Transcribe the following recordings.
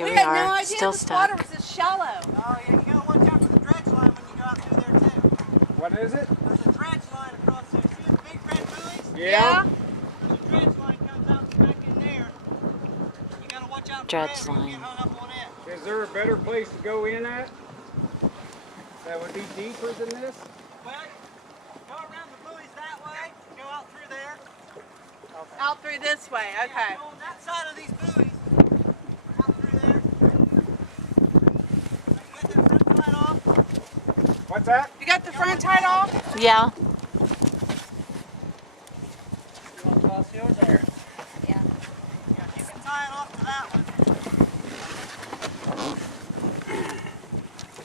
Here we had no are, idea still this stuck. water was this shallow. Oh yeah, you gotta watch out for the dredge line when you go out through there too. What is it? There's a dredge line across there. See the big red buoys? Yeah. There's a dredge line comes out back in there. You gotta watch out for Dredge that or you'll line. get hung up on it. Is there a better place to go in at? That would be deeper than this? Well, go around the buoys that way, go out through there. Out through this way, okay. Yeah, go on that side of these buoys. Out through there. You get that front side off. What's that? You got the front tied off? Yeah. You want to toss yours there? Yeah. Yeah, you can tie it off to that one.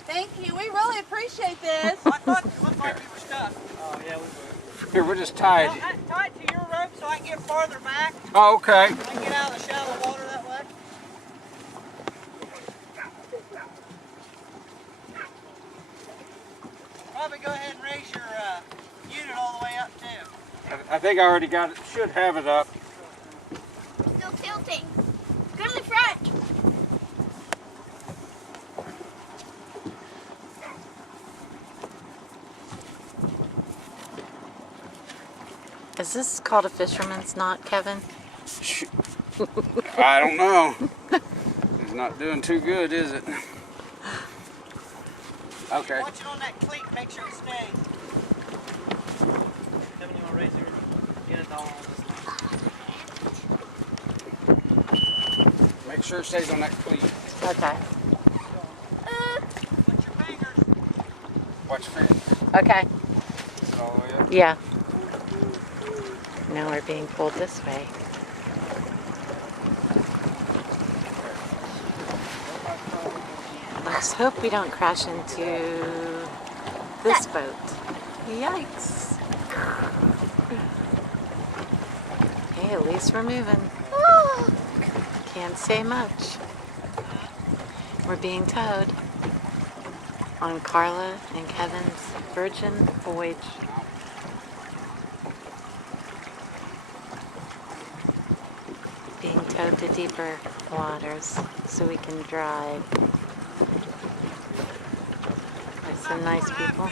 Thank you. We really appreciate this. I thought it looked like we were stuck. Oh yeah, we were. Here, we're just tied. Well, tie it to your rope so I can get farther back. Oh, okay. I can get out of the shallow water that way. Probably go ahead and raise your unit all the way up too. I think I already got it. Should have it up. Still tilting. Go to the front. Is this called a fisherman's knot, Kevin? I don't know. It's not doing too good, is it? Okay. Watch it on that cleat, make sure it stays. Kevin, you want to raise your unit all on this line? Make sure it stays on that cleat. Okay. Put your fingers. Watch your feet. Okay. Is it all the way up? Yeah. Now we're being pulled this way. Let's hope we don't crash into this boat. Yikes. Hey, at least we're moving. Can't say much. We're being towed on Carla and Kevin's Virgin Voyage. Being towed to deeper waters so we can drive. There's some nice people.